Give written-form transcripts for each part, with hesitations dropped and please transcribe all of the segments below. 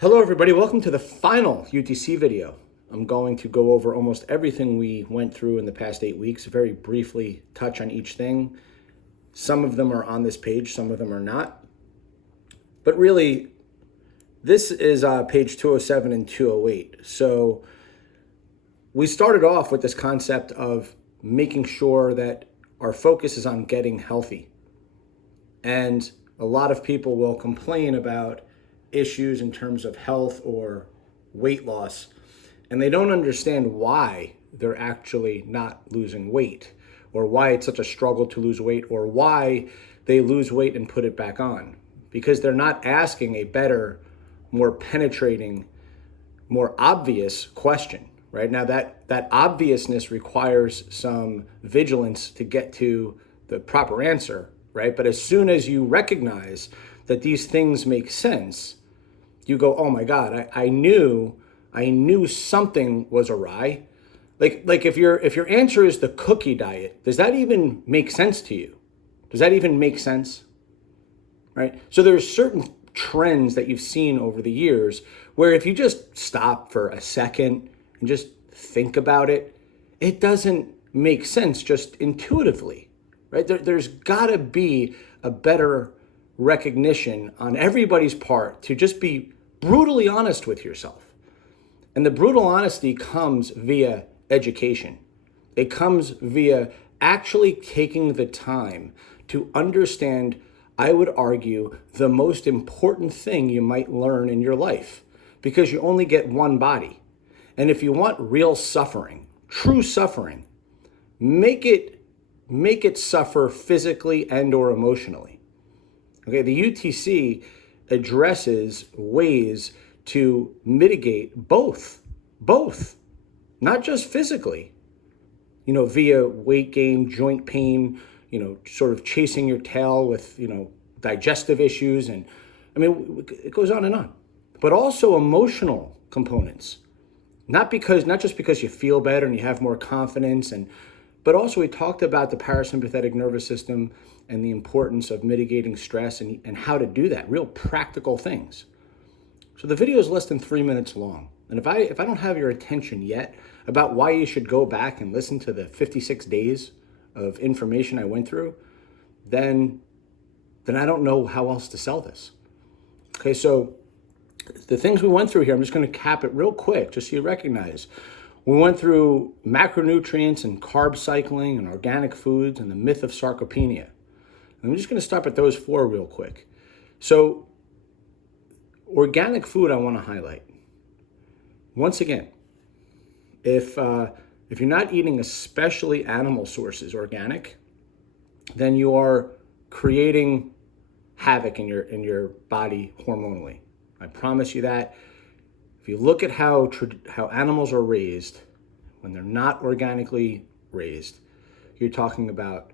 Hello everybody, welcome to the final UTC video. I'm going to go over almost everything we went through in the past 8 weeks, very briefly touch on each thing. Some of them are on this page, some of them are not. But really, this is page 207 and 208. So we started off with this concept of making sure that our focus is on getting healthy. And a lot of people will complain about issues in terms of health or weight loss, and they don't understand why they're actually not losing weight, or why it's such a struggle to lose weight, or why they lose weight and put it back on, because they're not asking a better, more penetrating, more obvious question. Right now, that obviousness requires some vigilance to get to the proper answer, right? But as soon as you recognize that these things make sense, you go, oh my God, I knew something was awry. Like if your answer is the cookie diet, does that even make sense to you? Does that even make sense? Right? So there's certain trends that you've seen over the years where if you just stop for a second and just think about it, it doesn't make sense just intuitively, right? There's gotta be a better recognition on everybody's part to just be brutally honest with yourself. And the brutal honesty comes via education. It comes via actually taking the time to understand, I would argue, the most important thing you might learn in your life, because you only get one body. And if you want real suffering, true suffering, make it suffer physically and or emotionally. Okay, the UTC addresses ways to mitigate both, not just physically, via weight gain, joint pain, sort of chasing your tail with, digestive issues. And I mean, it goes on and on, but also emotional components, not just because you feel better and you have more confidence, but also we talked about the parasympathetic nervous system and the importance of mitigating stress and how to do that, real practical things. So the video is less than 3 minutes long. And if I don't have your attention yet about why you should go back and listen to the 56 days of information I went through, then I don't know how else to sell this. Okay, so the things we went through here, I'm just going to cap it real quick just so you recognize. We went through macronutrients and carb cycling and organic foods and the myth of sarcopenia. And I'm just going to stop at those four real quick. So organic food I want to highlight. Once again, if you're not eating especially animal sources organic, then you are creating havoc in your body hormonally. I promise you that. If you look at how animals are raised, when they're not organically raised, you're talking about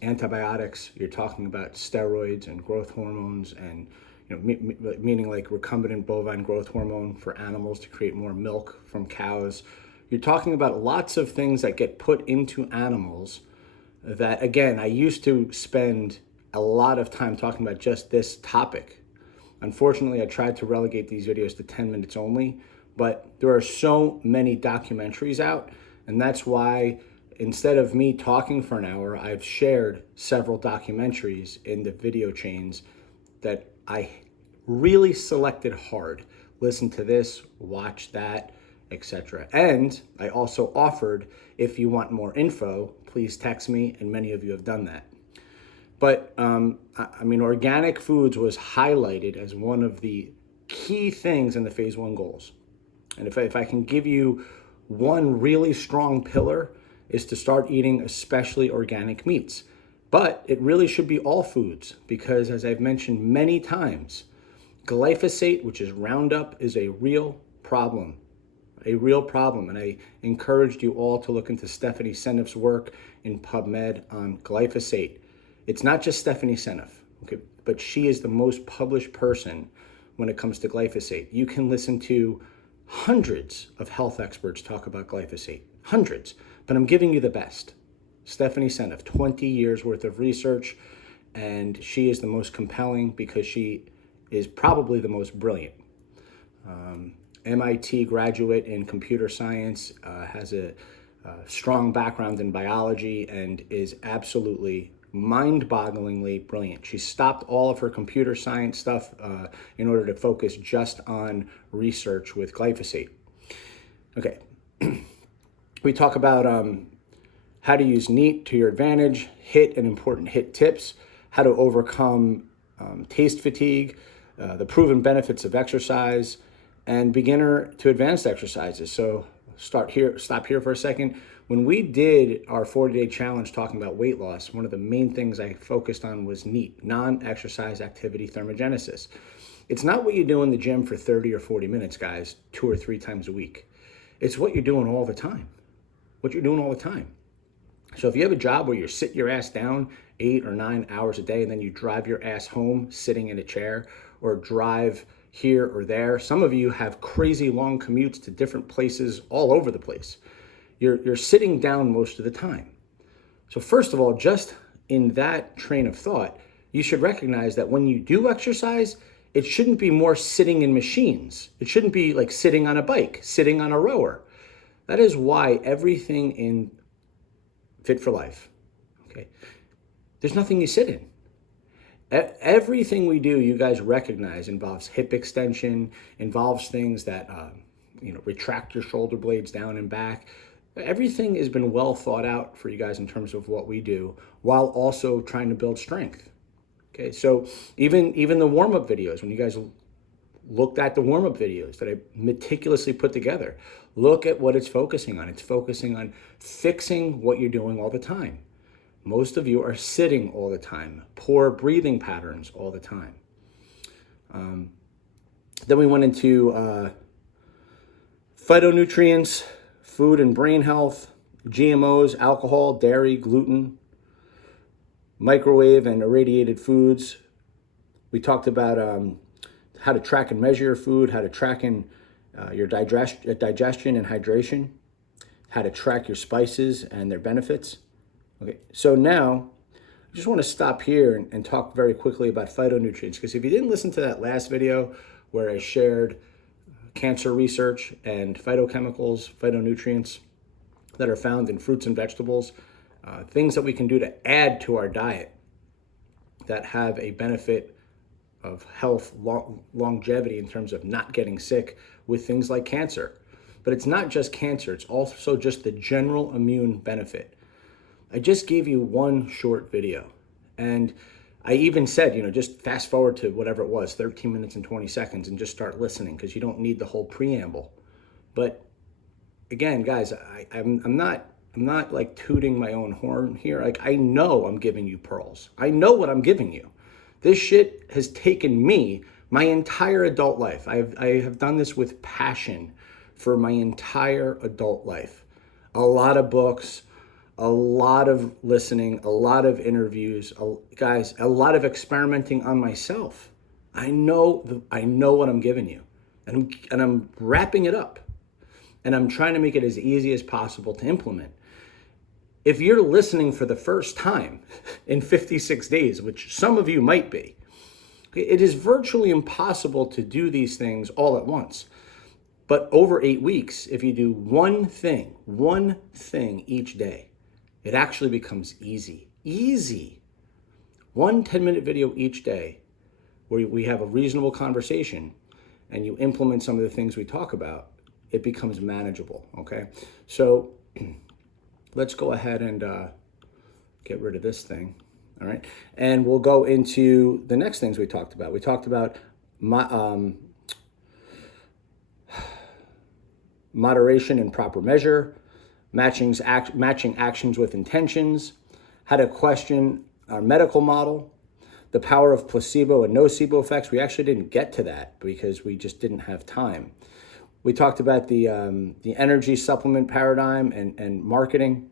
antibiotics, you're talking about steroids and growth hormones, and meaning like recombinant bovine growth hormone for animals to create more milk from cows. You're talking about lots of things that get put into animals that, again, I used to spend a lot of time talking about just this topic. Unfortunately, I tried to relegate these videos to 10 minutes only, but there are so many documentaries out, and that's why instead of me talking for an hour, I've shared several documentaries in the video chains that I really selected hard. Listen to this, watch that, etc. And I also offered, if you want more info, please text me, and many of you have done that. But organic foods was highlighted as one of the key things in the phase 1 goals. And if I can give you one really strong pillar, is to start eating especially organic meats. But it really should be all foods, because as I've mentioned many times, glyphosate, which is Roundup, is a real problem. And I encouraged you all to look into Stephanie Seneff's work in PubMed on glyphosate. It's not just Stephanie Seneff, okay, but she is the most published person when it comes to glyphosate. You can listen to hundreds of health experts talk about glyphosate, hundreds, but I'm giving you the best. Stephanie Seneff, 20 years worth of research, and she is the most compelling because she is probably the most brilliant. MIT graduate in computer science, has a strong background in biology, and is absolutely mind-bogglingly brilliant. She stopped all of her computer science stuff in order to focus just on research with glyphosate. Okay, we talk about how to use NEAT to your advantage, HIT and important HIT tips, how to overcome taste fatigue, the proven benefits of exercise, and beginner to advanced exercises. So stop here for a second. When we did our 40-day challenge talking about weight loss, one of the main things I focused on was NEAT, non-exercise activity thermogenesis. It's not what you do in the gym for 30 or 40 minutes, guys, 2 or 3 times a week. It's what you're doing all the time. So if you have a job where you sit your ass down 8 or 9 hours a day and then you drive your ass home sitting in a chair, or drive here or there. Some of you have crazy long commutes to different places all over the place. You're sitting down most of the time. So first of all, just in that train of thought, you should recognize that when you do exercise, it shouldn't be more sitting in machines. It shouldn't be like sitting on a bike, sitting on a rower. That is why everything in Fit for Life, okay, there's nothing you sit in. Everything we do, you guys recognize, involves hip extension, involves things that, retract your shoulder blades down and back. Everything has been well thought out for you guys in terms of what we do, while also trying to build strength. Okay, so even the warm-up videos, when you guys looked at the warm-up videos that I meticulously put together, look at what it's focusing on. It's focusing on fixing what you're doing all the time. Most of you are sitting all the time, poor breathing patterns all the time. Then we went into phytonutrients, food and brain health, GMOs, alcohol, dairy, gluten, microwave and irradiated foods. We talked about how to track and measure your food, how to track your digestion and hydration, how to track your spices and their benefits. Okay, so now I just want to stop here and talk very quickly about phytonutrients, because if you didn't listen to that last video where I shared cancer research and phytochemicals, phytonutrients that are found in fruits and vegetables, things that we can do to add to our diet that have a benefit of health, longevity in terms of not getting sick with things like cancer. But it's not just cancer, it's also just the general immune benefit. I just gave you one short video, and I even said, just fast forward to whatever it was, 13 minutes and 20 seconds, and just start listening, because you don't need the whole preamble. But again, guys, I'm not like tooting my own horn here. Like, I know I'm giving you pearls. I know what I'm giving you. This shit has taken me my entire adult life. I have done this with passion for my entire adult life. A lot of books, a lot of listening, a lot of interviews, guys, a lot of experimenting on myself. I know what I'm giving you, and I'm wrapping it up, and I'm trying to make it as easy as possible to implement. If you're listening for the first time in 56 days, which some of you might be, it is virtually impossible to do these things all at once. But over 8 weeks, if you do one thing each day, it actually becomes easy. Easy. One 10-minute video each day where we have a reasonable conversation and you implement some of the things we talk about, it becomes manageable, okay? So let's go ahead and get rid of this thing, all right? And we'll go into the next things we talked about. We talked about moderation and proper measure, matching actions with intentions, how to question our medical model, the power of placebo and nocebo effects. We actually didn't get to that because we just didn't have time. We talked about the energy supplement paradigm and marketing.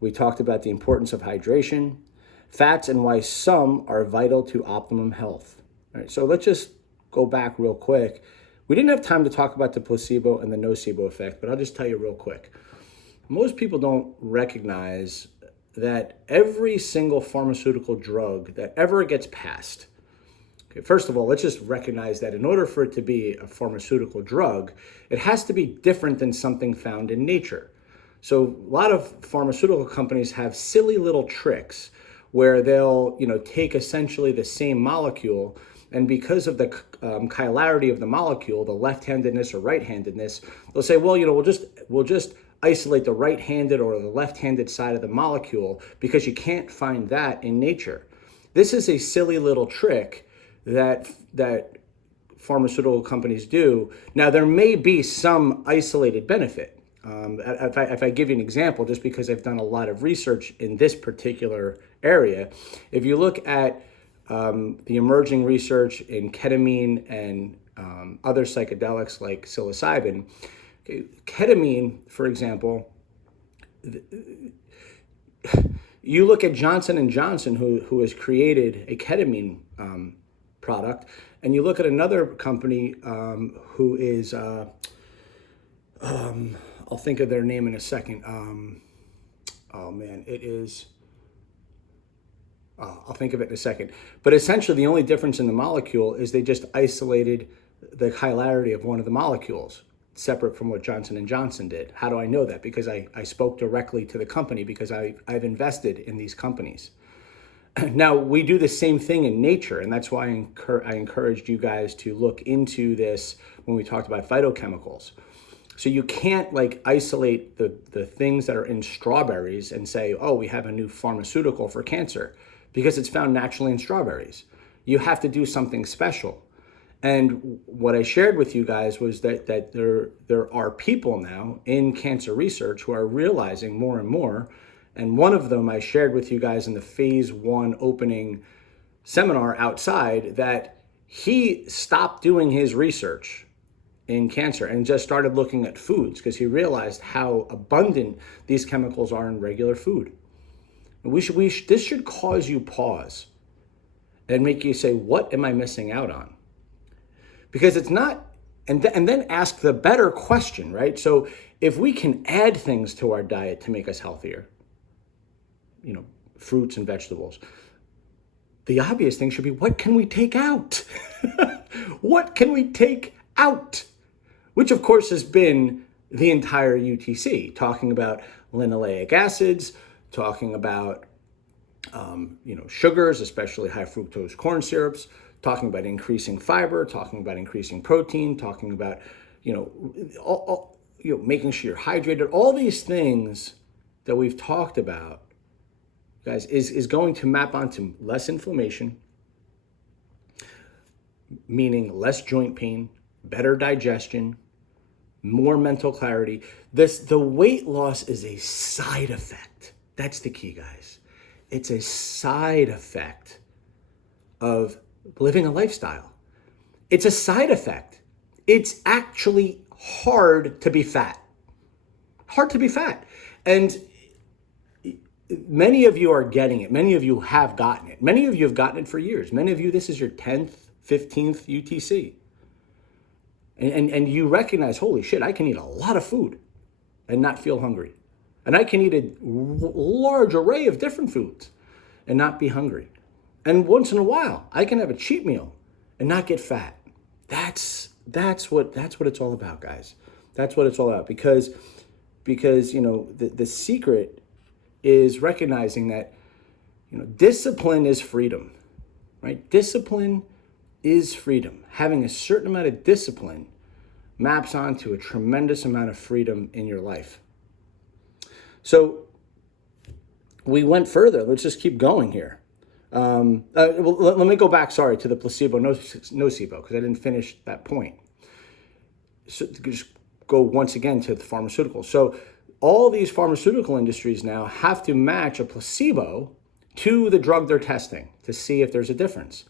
We talked about the importance of hydration, fats, and why some are vital to optimum health. All right, so let's just go back real quick. We didn't have time to talk about the placebo and the nocebo effect, but I'll just tell you real quick. Most people don't recognize that every single pharmaceutical drug that ever gets passed, Okay, first of all, let's just recognize that in order for it to be a pharmaceutical drug, it has to be different than something found in nature. So a lot of pharmaceutical companies have silly little tricks where they'll, take essentially the same molecule, and because of the chilarity of the molecule, the left-handedness or right-handedness, they'll say, well, we'll just isolate the right-handed or the left-handed side of the molecule because you can't find that in nature. This is a silly little trick that pharmaceutical companies do. Now, there may be some isolated benefit. If I give you an example, just because I've done a lot of research in this particular area, if you look at the emerging research in ketamine and other psychedelics like psilocybin, ketamine, for example, you look at Johnson & Johnson, who has created a ketamine product, and you look at another company who is, I'll think of their name in a second. I'll think of it in a second. But essentially, the only difference in the molecule is they just isolated the chilarity of one of the molecules, separate from what Johnson & Johnson did. How do I know that? Because I spoke directly to the company, because I've invested in these companies. Now, we do the same thing in nature, and that's why I encouraged you guys to look into this when we talked about phytochemicals. So you can't isolate the things that are in strawberries and say, oh, we have a new pharmaceutical for cancer, because it's found naturally in strawberries. You have to do something special. And what I shared with you guys was that there are people now in cancer research who are realizing more and more. And one of them I shared with you guys in the phase 1 opening seminar outside, that he stopped doing his research in cancer and just started looking at foods because he realized how abundant these chemicals are in regular food. This should cause you pause and make you say, what am I missing out on? Because it's not, and then ask the better question, right? So if we can add things to our diet to make us healthier, fruits and vegetables, the obvious thing should be, what can we take out? What can we take out? Which of course has been the entire UTC, talking about linoleic acids, talking about sugars, especially high fructose corn syrups, talking about increasing fiber, talking about increasing protein, talking about making sure you're hydrated. All these things that we've talked about, guys, is going to map onto less inflammation, meaning less joint pain, better digestion, more mental clarity. The weight loss is a side effect. That's the key, guys. It's a side effect of living a lifestyle. It's a side effect. It's actually hard to be fat. Hard to be fat. And many of you are getting it. Many of you have gotten it. Many of you have gotten it for years. Many of you, this is your 10th, 15th UTC. And you recognize, holy shit, I can eat a lot of food and not feel hungry. And I can eat a large array of different foods and not be hungry. And once in a while, I can have a cheat meal and not get fat. That's what it's all about, guys. That's what it's all about. Because the secret is recognizing that discipline is freedom, right? Discipline is freedom. Having a certain amount of discipline maps onto a tremendous amount of freedom in your life. So we went further. Let's just keep going here. Let me go back, to the placebo, nocebo, because I didn't finish that point. So just go once again to the pharmaceuticals. So all these pharmaceutical industries now have to match a placebo to the drug they're testing to see if there's a difference.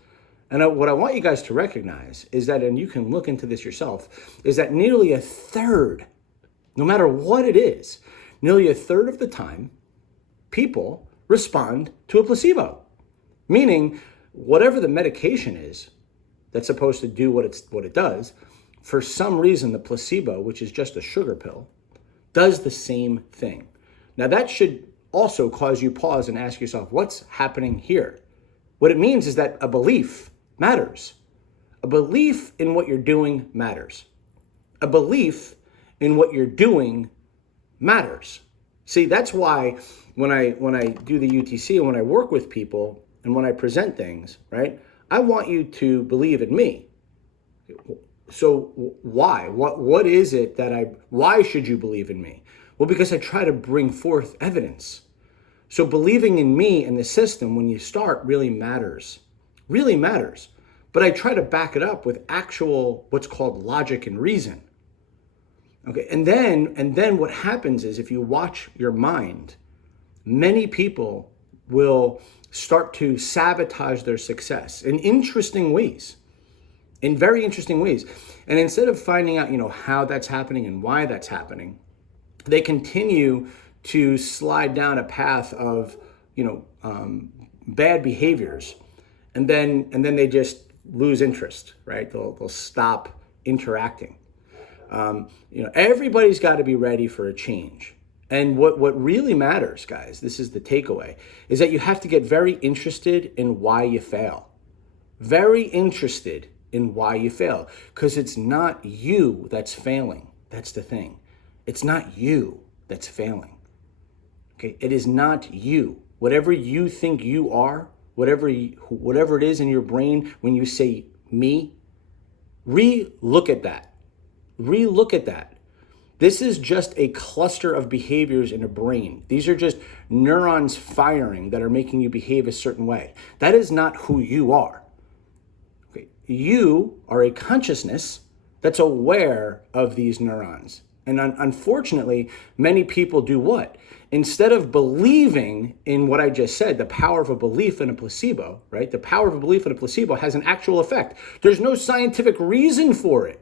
And what I want you guys to recognize is that, and you can look into this yourself, is that nearly a third, no matter what it is, nearly a third of the time, people respond to a placebo. Meaning, whatever the medication is that's supposed to do what it does, for some reason the placebo, which is just a sugar pill, does the same thing. Now that should also cause you pause and ask yourself, what's happening here? What it means is that a belief matters. A belief in what you're doing matters. A belief in what you're doing matters. See, that's why when I do the UTC and when I work with people and when I present things, right? I want you to believe in me. So why? What is it that why should you believe in me? Well, because I try to bring forth evidence. So believing in me and the system when you start really matters. Really matters. But I try to back it up with actual what's called logic and reason. Okay, and then what happens is if you watch your mind, many people will start to sabotage their success in interesting ways, in very interesting ways. And instead of finding out, how that's happening and why that's happening, they continue to slide down a path of, bad behaviors, and then they just lose interest, right? They'll stop interacting. Everybody's got to be ready for a change. And what really matters, guys, this is the takeaway, is that you have to get very interested in why you fail. Very interested in why you fail. Because it's not you that's failing. That's the thing. It's not you that's failing. Okay? It is not you. Whatever you think you are, whatever it is in your brain when you say me, re-look at that. Re-look at that. This is just a cluster of behaviors in a brain. These are just neurons firing that are making you behave a certain way. That is not who you are. Okay. You are a consciousness that's aware of these neurons. And unfortunately, many people do what? Instead of believing in what I just said, the power of a belief in a placebo, right? The power of a belief in a placebo has an actual effect. There's no scientific reason for it.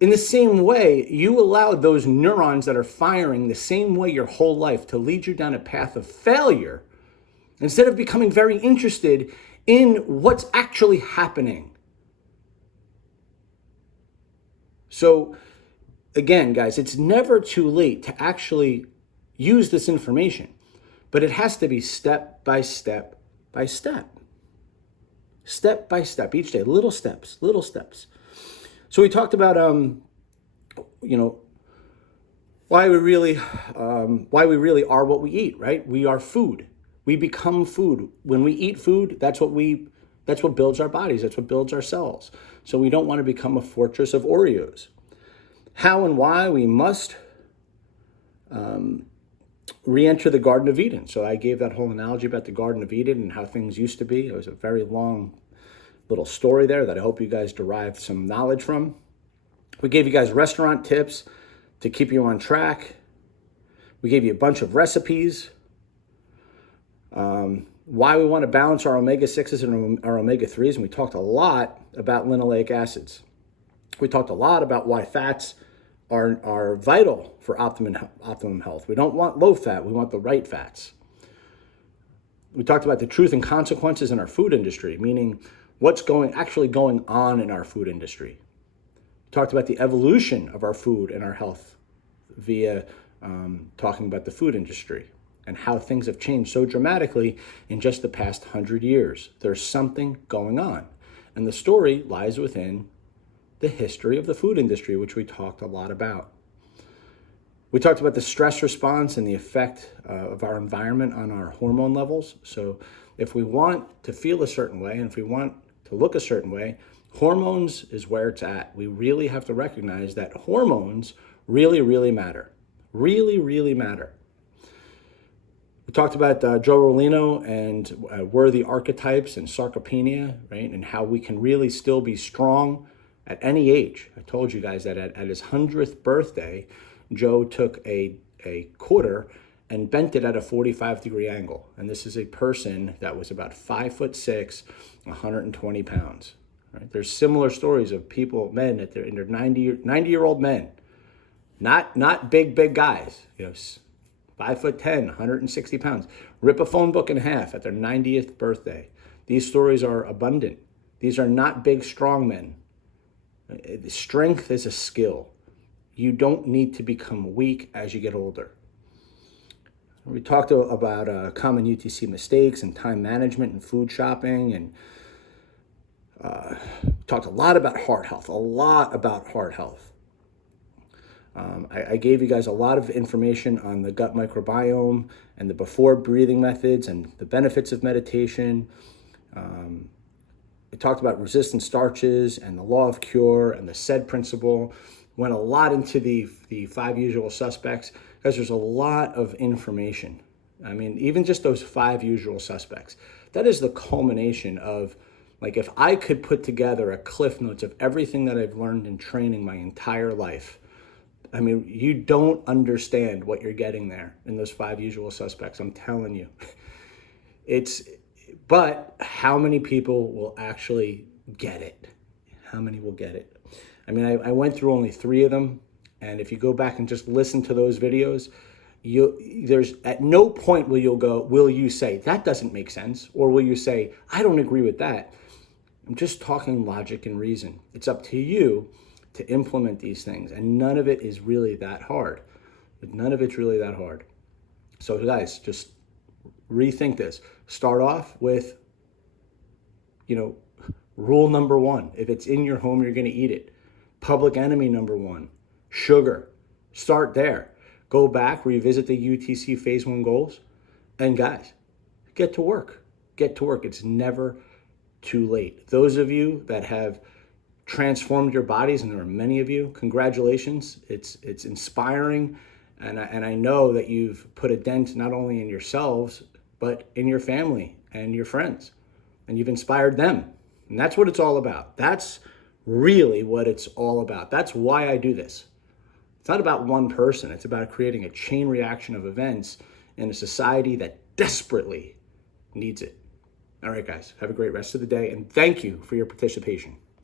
In the same way, you allowed those neurons that are firing the same way your whole life to lead you down a path of failure instead of becoming very interested in what's actually happening. So again, guys, it's never too late to actually use this information, but it has to be step by step by step. Step by step, each day, little steps, little steps. So we talked about, why we really are what we eat, right? We are food. We become food. When we eat food, that's what builds our bodies. That's what builds our cells. So we don't want to become a fortress of Oreos. How and why we must re-enter the Garden of Eden. So I gave that whole analogy about the Garden of Eden and how things used to be. It was a very long little story there that I hope you guys derived some knowledge from. We gave you guys restaurant tips to keep you on track. We gave you a bunch of recipes. Why we want to balance our omega-6s and our omega-3s, and we talked a lot about linoleic acids. We talked a lot about why fats are vital for optimum health. We don't want low fat, we want the right fats. We talked about the truth and consequences in our food industry, meaning what's actually going on in our food industry. We talked about the evolution of our food and our health via talking about the food industry and how things have changed so dramatically in just the past 100 years. There's something going on. And the story lies within the history of the food industry, which we talked a lot about. We talked about the stress response and the effect of our environment on our hormone levels. So if we want to feel a certain way and if we want to look a certain way, hormones is where it's at. We really have to recognize that hormones really, really matter. Really, really matter. We talked about Joe Rolino and worthy archetypes and sarcopenia, right? And how we can really still be strong at any age. I told you guys that at his 100th birthday, Joe took a quarter and bent it at a 45-degree angle. And this is a person that was about 5'6", 120 pounds. Right? There's similar stories of people, men in their 90-year-old men, not big guys, 5'10", 160 pounds, rip a phone book in half at their 90th birthday. These stories are abundant. These are not big, strong men. Strength is a skill. You don't need to become weak as you get older. We talked about common UTC mistakes and time management and food shopping and Talked a lot about heart health, I gave you guys a lot of information on the gut microbiome and the before breathing methods and the benefits of meditation. I talked about resistant starches and the law of cure and the SAID principle. Went a lot into the 5 usual suspects, because there's a lot of information. I mean, even just those 5 usual suspects, that is the culmination of, like, if I could put together a cliff notes of everything that I've learned in training my entire life, I mean, you don't understand what you're getting there in those 5 usual suspects. I'm telling you. But how many people will actually get it? How many will get it? I mean, I went through only 3 of them. And if you go back and just listen to those videos, there's at no point will you say, that doesn't make sense? Or will you say, I don't agree with that? I'm just talking logic and reason. It's up to you to implement these things. And none of it is really that hard. None of it's really that hard. So guys, just rethink this. Start off with, rule number 1. If it's in your home, you're going to eat it. Public enemy number 1, sugar. Start there. Go back, revisit the UTC phase 1 goals. And guys, get to work. Get to work. It's never too late. Those of you that have transformed your bodies, and there are many of you, congratulations. It's inspiring. And I know that you've put a dent not only in yourselves, but in your family and your friends. And you've inspired them. And that's what it's all about. That's really what it's all about. That's why I do this. It's not about one person. It's about creating a chain reaction of events in a society that desperately needs it. All right, guys, have a great rest of the day, and thank you for your participation.